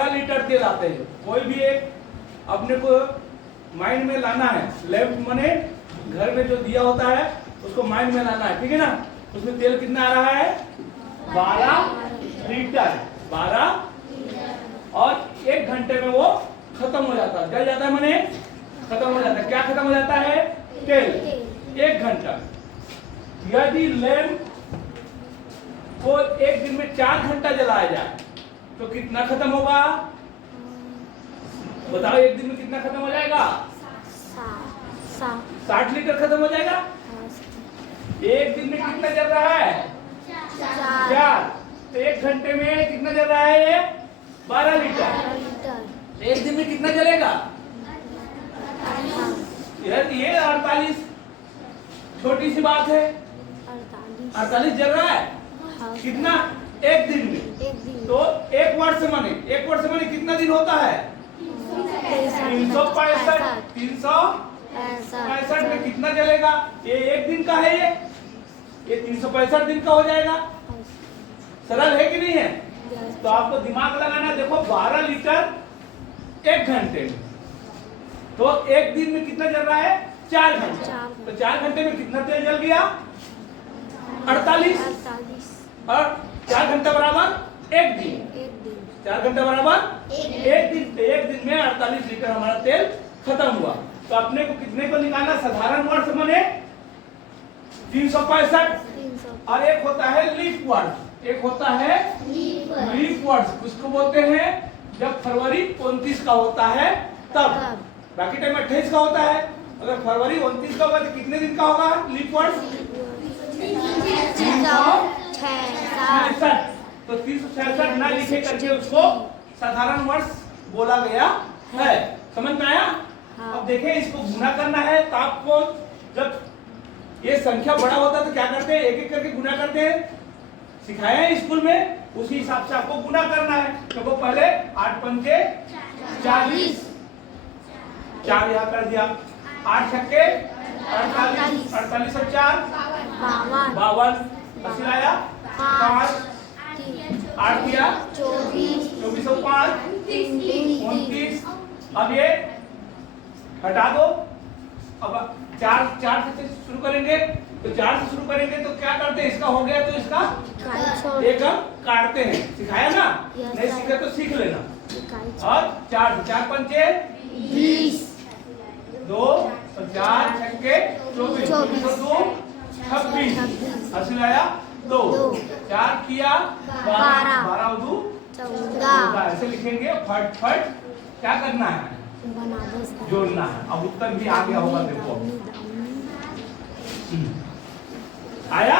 12 litre तेल आते हैं। कोई भी एक अपने को माइंड में लाना है, लेफ्ट मने घर में जो दिया होता है उसको माइंड में लाना है, ठीक है ना। उसमें तेल कितना आ रहा है? 12 लीटर। 12 और 1 घंटे में वो खत्म हो जाता है, जल जाता है, मने खत्म हो जाता है। क्या खत्म हो जाता है? तेल। 1 घंटा। यदि लैंप को एक दिन में 4 घंटा जलाया जाए तो कितना खत्म होगा? बताओ, एक दिन में कितना खत्म हो जाएगा? 60 लीटर खत्म हो जाएगा। एक दिन में कितना जल रहा है? 4। तो 1 घंटे में कितना जल रहा है? ये 12 लीटर। एक दिन में कितना जलेगा? ये 48। छोटी सी बात है, 48 जल रहा है। कितना? एक दिन में। तो 1 वर्ष से माने, 1 वर्ष से माने कितना दिन होता है? 365। 365 में कितना जलेगा? ये एक दिन का है, ये 365 दिन का हो जाएगा। सरल है कि नहीं है? तो आपको दिमाग लगाना। देखो 12 लीटर 1 घंटे में, तो एक दिन में कितना जल रहा है? 4 घंटे। तो 4 घंटे में कितना तेल जल गया? 48। और 4 घंटा बराबर 1 दिन। 4 घंटा बराबर 1 दिन। तो 1 दिन में 48 लीटर हमारा तेल खत्म हुआ। तो अपने को कितने को निकालना? साधारण वर्ष मने 365 और एक होता है लीप वर्ष। एक होता है लीप वर्ष। उसको बोलते हैं जब फरवरी 29 का होता है तब। बाकी टाइम 28 का होता है। अगर फरवरी 29 का होगा तो कितने दिन का होगा लीप वर्ष? 366। तो 366 ना लिखे करके उसको साधारण वर्ष बोला गया है। समझ में आया? अब देखें, इसको गुना करना है तो आपको जब ये संख्या बड़ा होता है तो क्या करते हैं? एक एक करके गुना करते हैं। सिखाया है स्कूल में, उसी हिसाब से आपको गुना करना है। तो पहले 8 पंचे 40, 4 यहाँ कर दिया। 8 छक्के 48, 48 और 4 52। अस्सी आया 5, 8 दिया 24 और 5 29। अब ये हटा दो। अब 4 से शुरू करेंगे, तो 4 से शुरू करेंगे तो क्या करते हैं? इसका हो गया तो इसका एक हम काटते हैं। सिखाया ना? नहीं सीखे तो सीख लेना। और 4 पंचे 20, 2 और 4 छक्के 24, 24 और 2 26। अस्सी लाया 2, 4 किया 12, 12 और 2 14। ऐसे लिखेंगे। फट फट क्या करना है? जोड़ना है। अब उत्तर भी आ गया होगा। देखो आया?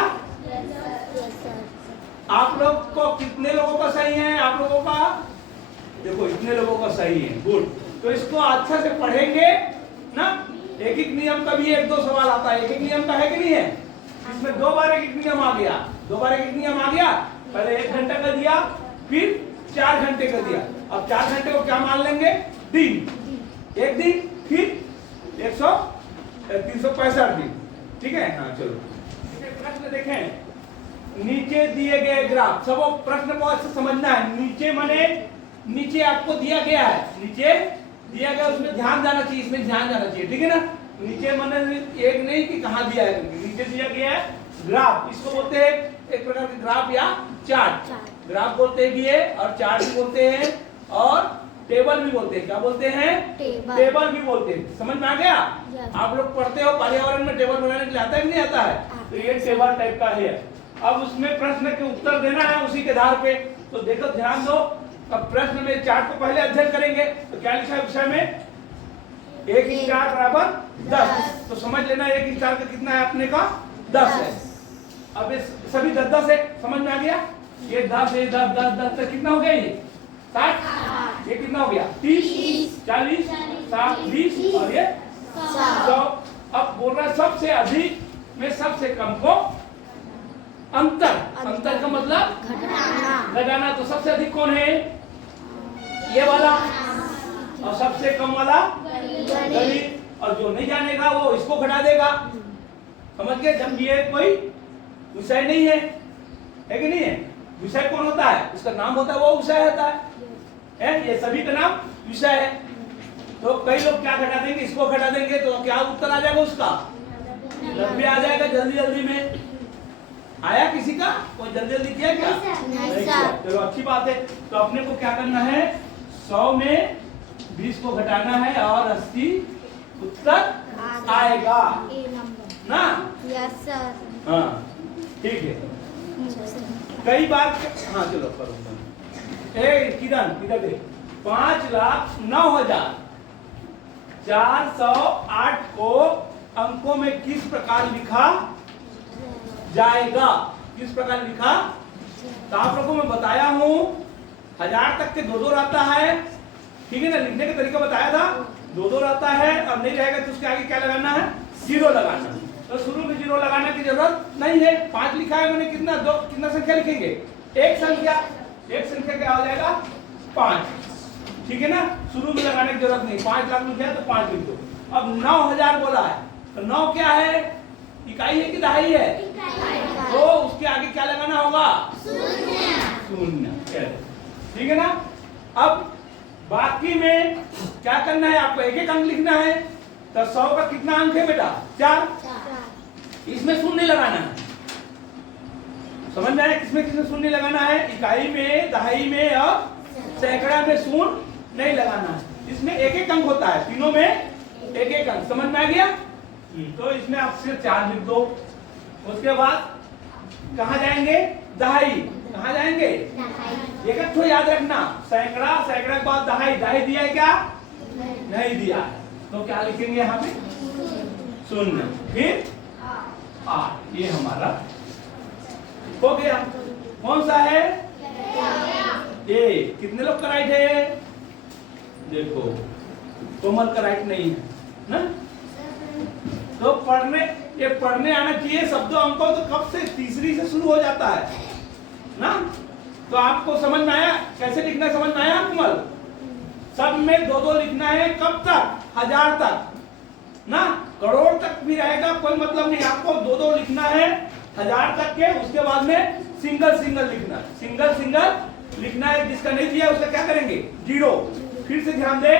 आप लोग को कितने लोगों का सही है? आप लोगों का देखो इतने लोगों का सही है। गुड। तो इसको अच्छा से पढ़ेंगे ना। एक एक नियम का भी 1-2 सवाल आता है। एक एक नियम का है कि नहीं है? इसमें 2 बार एक एक नियम आ गया। 2 बार एक एक नियम आ गया। पहले 1 घंटा का दिया, फिर 4 घंटे का दिया। अब 4 घंटे को क्या मान लेंगे? दिन। एक दिन, फिर 365 दिन। ठीक है? हाँ चलो। प्रश्न देखें, नीचे दिए गए ग्राफ। सब प्रश्न को अच्छे समझना है। नीचे माने नीचे आपको दिया गया है, नीचे दिया गया उसमें ध्यान जाना चाहिए, इसमें ध्यान जाना चाहिए। ठीक है ना? नीचे माने एक नहीं कि कहाँ दिया है, नीचे दिया गया है ग्राफ। इसको बोलते हैं एक प्रकार के ग्राफ या चार्ट। ग्राफ बोलते हैं ये, और चार्ट भी बोलते हैं, और टेबल भी बोलते हैं। क्या बोलते हैं? टेबल भी बोलते हैं। समझ में आ गया? आप लोग पढ़ते हो पर्यावरण में टेबल बनाने के लिए आता है कि नहीं आता है? तो ये टेबल टाइप का है। अब उसमें प्रश्न के उत्तर देना है उसी के आधार पे। तो देखो ध्यान दो। अब प्रश्न में चार्ट को पहले अध्ययन करेंगे। तो क्या लिखा है विषय में? 1 इंच 4 बराबर 10। तो समझ लेना 1 इंच 4 का कितना है अपने का? 10 है। अब सभी 10-10 है। समझ में आ गया? ये 10 है, 10 से कितना हो गया? ये 60। ये कितना हो गया? 30, 40, 60, 20 और ये 100। अब बोल रहा है सबसे अधिक में सबसे कम को अंतर। अंतर का मतलब घटाना। तो सबसे अधिक कौन है? ये वाला। और सबसे कम वाला गणित। और जो नहीं जानेगा वो इसको घटा देगा। समझ गए? जब ये कोई विषय नहीं है कि नहीं है? विषय कौन होता है? उसका नाम होता है, वो विषय होता है। ये सभी का नाम विषय है। तो कई लोग क्या घटा देंगे, इसको घटा देंगे तो क्या उत्तर आ जाएगा उसका 90 आ जाएगा जल्दी जल्दी में। आया किसी का? कोई जल्दी जल्दी किया क्या? नहीं किया। चलो अच्छी बात है। तो अपने को क्या करना है, 100 में 20 को घटाना है और 80 उत्तर आएगा ना। Yes sir. हाँ ठीक है। कई बार हाँ चलो करो। किरण इधर देख, 5,09,408 को अंकों में किस प्रकार लिखा जाएगा? किस प्रकार लिखा? तो आप लोगों को मैं बताया हूं 1000 तक के 2-2 रहता है, ठीक है ना। लिखने का तरीका बताया था, 2-2 रहता है और नहीं रहेगा तो उसके आगे क्या लगाना है, 0 लगाना है। तो शुरू में 0 लगाने की जरूरत नहीं है। 5 लिखा है मैंने, कितना संख्या लिखेंगे, एक संख्या क्या हो जाएगा 5, ठीक है ना। शुरू में लगाने की जरूरत नहीं, 5 लाख लिखा है तो 5 लिख दो। अब 9,000 बोला है तो 9 क्या है, इकाई है कि दहाई है, तो उसके आगे क्या लगाना होगा, शून्य, ठीक है ना। अब बाकी में क्या करना है, आपको एक एक अंक लिखना है। तो 100 का कितना अंक है बेटा, 4। इसमें शून्य लगाना है, समझ में आया? किसमें शून्य लगाना है, इकाई में, दहाई में और सैकड़ा में शून्य नहीं लगाना है। इसमें एक एक अंक होता है, तीनों में एक एक अंक, समझ में आ गया। तो इसमें आप सिर्फ 4 लिख दो। उसके बाद कहाँ जाएंगे, दहाई, कहाँ जाएंगे, एक तो याद रखना, सैकड़ा के बाद दहाई दिया है क्या, नहीं दिया है, तो क्या लिखेंगे यहाँ पे, शून्य, फिर 8। ये हमारा हो गया। कौन सा है, ए। कितने लोग का राइट है, देखो कोमल का राइट नहीं है ना। तो पढ़ने आना चाहिए। शब्दों अंकों तो कब से, तीसरी से शुरू हो जाता है ना। तो आपको समझ में आया कैसे लिखना, समझ में आया कोमल? सब में 2-2 लिखना है, कब तक, 1000 तक ना, करोड़ तक भी रहेगा कोई मतलब नहीं। आपको 2-2 लिखना है 1000 तक के, उसके बाद में सिंगल लिखना है। जिसका नहीं दिया उसका क्या करेंगे, 0। फिर से ध्यान दे,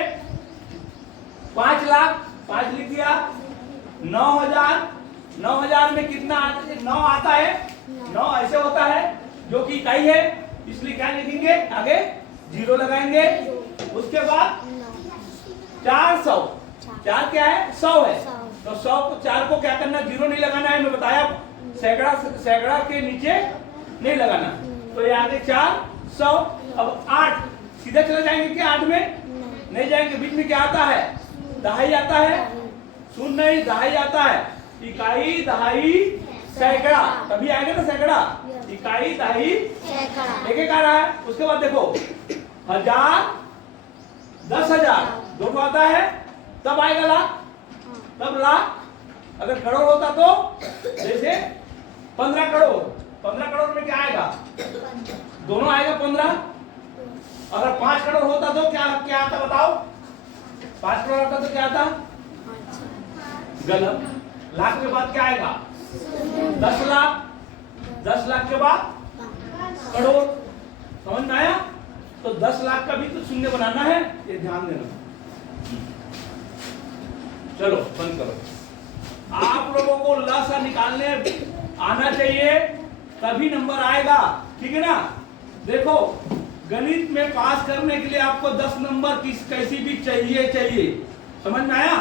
5 लाख 5 लिख दिया, 9,000 में कितना 9 आता है, 9 ऐसे होता है जो कि इकाई है, इसलिए क्या लिखेंगे, आगे 0 लगाएंगे। उसके बाद 400, 4 क्या है, 100 है, तो 100 को 4 को क्या करना, 0 नहीं लगाना है, मैं बताया सैकड़ा के नीचे नहीं लगाना। तो ये आगे 400। अब 8 सीधे चले जाएंगे क्या, 8 में नहीं जाएंगे, बीच में क्या आता है, दहाई आता है, शून्य नहीं, दहाई आता है, इकाई दहाई सैकड़ा, तभी आएगा ना सैकड़ा, इकाई दहाई एक एक आ रहा है। उसके बाद देखो 1000, 10,000 2 आता है, तब आएगा लाख, तब लाख। अगर करोड़ होता तो जैसे 15 करोड़ में क्या आएगा, दोनों आएगा 15। अगर 5 करोड़ होता तो क्या आता बताओ, 5 करोड़ आता तो क्या आता, गलत। लाख के बाद क्या आएगा, 10 लाख, 10 लाख के बाद करोड़, समझ में आया। तो 10 लाख का भी तो शून्य बनाना है, ये ध्यान देना। चलो बंद करो। आप लोगों को लसा निकालने आना चाहिए, तभी नंबर आएगा, ठीक है ना। देखो गणित में पास करने के लिए आपको 10 नंबर कैसी भी चाहिए, समझ में आया।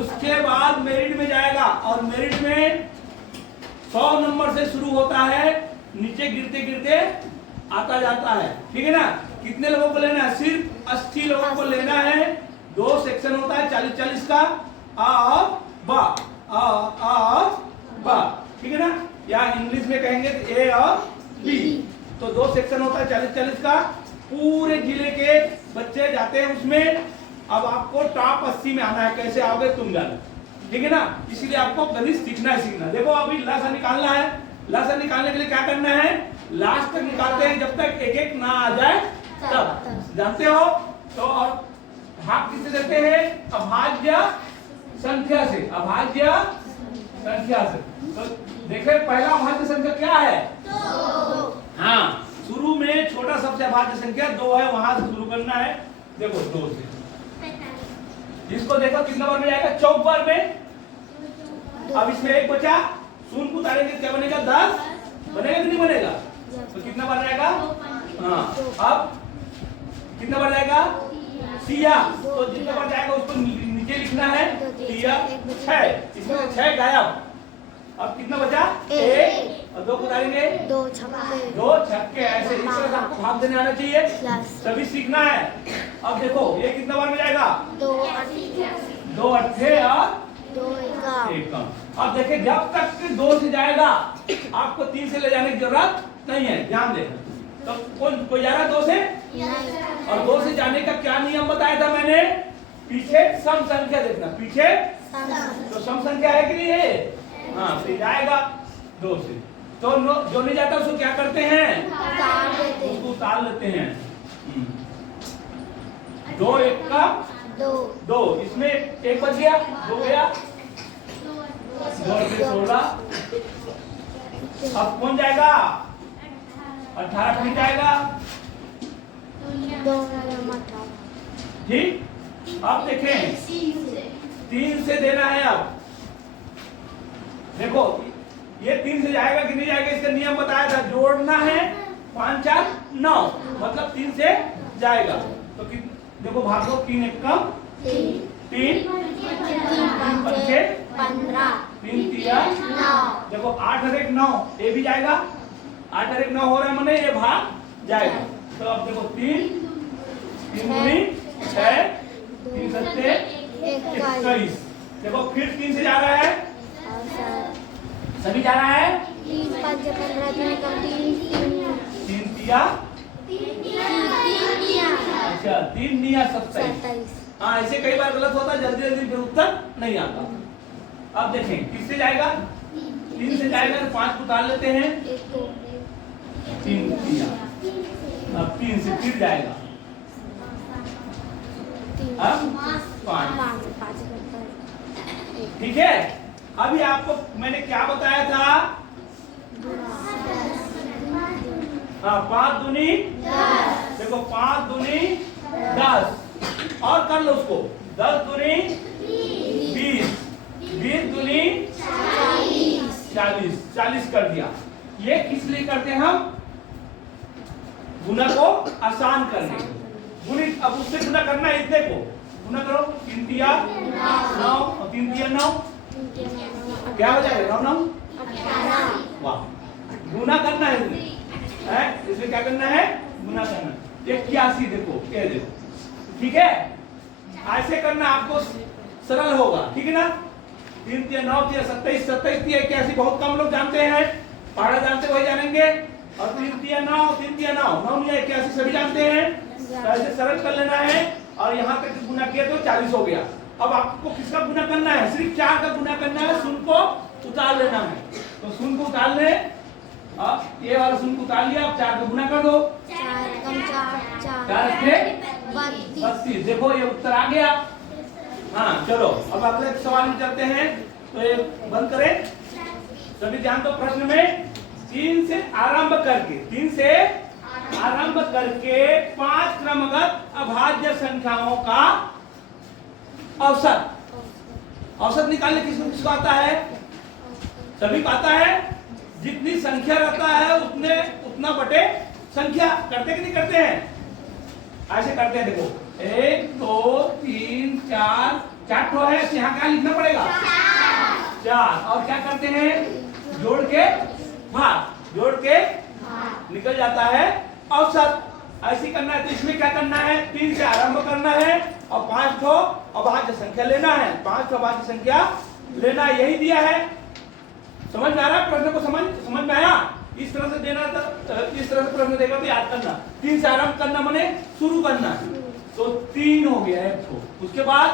उसके बाद मेरिट में जाएगा, और मेरिट में 100 नंबर से शुरू होता है, नीचे गिरते गिरते आता जाता है, ठीक है ना। कितने लोगों को लेना है, सिर्फ 80 लोगों को लेना है। 2 सेक्शन होता है 40-40 का, आ और बा, ठीक है ना, या इंग्लिश में कहेंगे ए और बी। तो 2 सेक्शन होता है 40-40 का, पूरे जिले के बच्चे जाते हैं उसमें। अब आपको टॉप 80 में आना है, कैसे आओगे तुम जानो, ठीक है ना। इसलिए आपको गणित सीखना है। देखो अभी लसा निकालना है, लसा निकालने के लिए क्या करना है, लास्ट तक निकालते हैं जब तक एक एक ना आ जाए तब, जानते हो। तो और भाग किससे देते हैं, अभाज्य संख्या से, अभाज्य संख्या से। तो देखे पहला अभाज्य संख्या क्या है, 2। हाँ, शुरू में छोटा सबसे अभाज्य संख्या 2 है, वहां से शुरू करना है। देखो 2 से इसको देखो कितना बार में जाएगा, 4 बार में। अब इसमें एक बचा, शून्य को उतारेंगे क्या बनेगा, 10 बनेगा कि नहीं बनेगा, तो कितना बार जाएगा, हाँ अब कितना बार जाएगा, सिया, तो जितना बार जाएगा उसको नीचे लिखना है, सिया 6, इसमें 6 गायब। अब कितना बचा, 1 और 2 को उतारेंगे, 2 छक्के, ऐसे इस तरह से आपको भाग देने आना चाहिए, सभी सीखना है। अब देखो ये कितना बार में जाएगा, 2 अट्ठे और 2 एकम। अब देखिए जब तक 2 से जाएगा आपको 3 से ले जाने की जरूरत नहीं है, ध्यान देना। तो कोई जा रहा 2 से, और 2 से जाने का क्या नियम बताया था मैंने, पीछे सम संख्या देखना, पीछे तो सम संख्या है कि नहीं है, हाँ फिर जाएगा 2 से। तो जो नहीं जाता उसको क्या करते हैं, उसको उतार लेते हैं। 2 1 का 2, इसमें 1 बच गया, 2 गया, 2 से 16। अब कौन जाएगा, 18 कहीं जाएगा, ठीक। अब देखें 3 से देना है। अब देखो ये 3 से जाएगा कि नहीं जाएगा, इसका नियम बताया था, जोड़ना है 5 4 9, मतलब 3 से जाएगा। तो देखो भागो, 3 1 कम 3, 3 पंचे 15, 3 3 9, देखो 8 और 1 9, ये भी जाएगा, 8 और 1 9 हो रहा है, मैंने ये भाग जाएगा। तो अब देखो 3 दूनी 6, 3 सत्ते 21, देखो फिर 3 से जा रहा है, सभी जा रहा है, 3 5 15 3 कम 3 तिया, अच्छा 3 निया 27। हाँ ऐसे कई बार गलत होता है, जल्दी जल्दी फिर उत्तर नहीं आता। अब देखें किससे जाएगा, 3 से जाएगा तो 5 को उतार लेते हैं, 3 तिया, अब 3 से फिर जाएगा, अब 5, ठीक है। अभी आपको मैंने क्या बताया था, हाँ 5 दूनी 10, देखो 5 दूनी 10, और कर लो उसको, 10 दूनी 20, 20 दूनी 40, 40 कर दिया। ये किस लिए करते हैं हम, गुना को आसान करने, गुणित। अब उससे गुना करना है, इतने को गुना करो, 3 तिया 9 और 3 तिया 9, क्या हो जाएगा, 9 9 वाह, गुना करना है इसमें क्या करना है, गुना करना। 81 देखो, ये देखो, ठीक है, ऐसे करना आपको सरल होगा, ठीक है ना। 3 तिया 9 तिया 27, 27 तिया 81 बहुत कम लोग जानते हैं, पहाड़ा जानते वही जानेंगे। और 3 तिया 9, 3 तिया 9, 9 तिया 81 सभी जानते हैं, तो ऐसे सरल कर लेना है। और यहाँ तक गुना किया तो 40 हो गया। अब आपको किसका गुना करना है, सिर्फ 4 का गुना करना है, शून्य को उतार लेना है। तो शून्य को उतार ले, अब ये वाला शून्य को उतार लिया, अब 4 का गुना कर दो, 4 कम 4 4 32, देखो ये उत्तर आ गया। हाँ चलो अब अगले सवाल में चलते हैं, तो ये बंद करें, सभी ध्यान दो। प्रश्न में 3 से आरंभ करके 5 क्रमगत अभाज्य संख्याओं का औसत निकालने किसको आता है, सभी को आता है। जितनी संख्या रहता है उतना बटे संख्या, करते कि नहीं करते हैं, ऐसे करते हैं। देखो 1 2 3 4 ठो है, यहाँ क्या लिखना पड़ेगा, 4, और क्या करते हैं, जोड़ के निकल जाता है औसत। ऐसे करना है, तो इसमें क्या करना है, 3 से आरंभ करना है और 5 ठो अभाज्य संख्या लेना है, 5 ठो अभाज्य संख्या लेना, यही दिया है। समझ में आ रहा है प्रश्न को, समझ में आया। इस तरह से देना था, इस तरह से प्रश्न देगा तो याद करना, 3 से आरंभ करना माने शुरू करना, तो 3 हो गया है। तो उसके बाद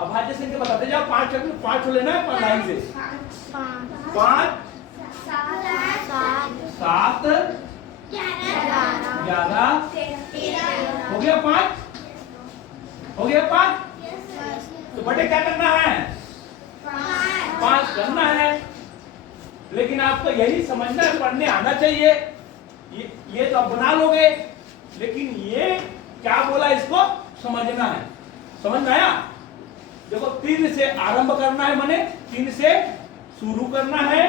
अभाज्य संख्या बताते जाओ, 5 ठो लेना है लाइन से, 5 7 11 हो गया 5, हो गया 5। तो बटे क्या करना है, 5 करना है। लेकिन आपको यही समझना है, पढ़ने आना चाहिए। ये तो आप बना लोगे, लेकिन ये क्या बोला इसको समझना है। समझ में आया? देखो 3 से आरंभ करना है, माने 3 से शुरू करना है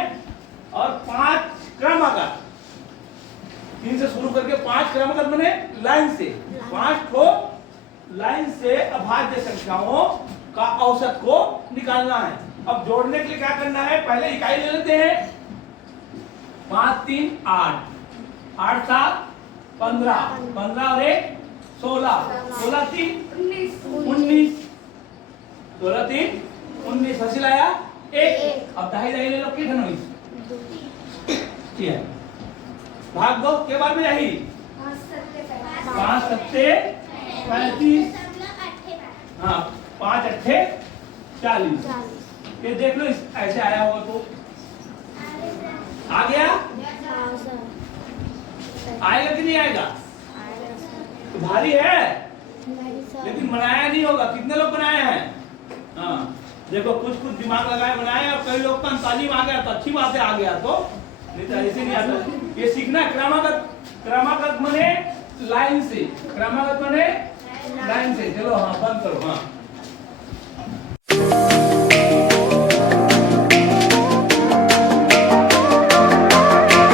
और 5 क्रमागत, 3 से शुरू करके 5 क्रमागत माने लाइन से 5 ठो लाइन से अभाज्य संख्याओं का औसत को निकालना है। अब जोड़ने के लिए क्या करना है, पहले इकाई ले लेते हैं। 5 3 8, 8 7 15, 15 और 1 16, 16 3 19, 16 3 19, हासिल आया 1। अब दाही दाही ले लो, कितने हुई? ठीक है, भाग दो के बाद में यही 5 7 35, हाँ 5 8 40। ये देख लो, ऐसे आया होगा तो आ गया, हाँ सर, आएगा कि नहीं आएगा? तो भारी है नहीं सर, लेकिन बनाया नहीं होगा। कितने लोग बनाए हैं? हाँ देखो, कुछ दिमाग लगाए बनाए और कई लोग का 39 आ गया तो अच्छी बात है, आ गया तो, नहीं तो ऐसे नहीं आता। ये सीखना है क्रमागत, क्रमागत माने लाइन से, क्रमागत माने लाइन से। चलो हाँ बंद करो, हाँ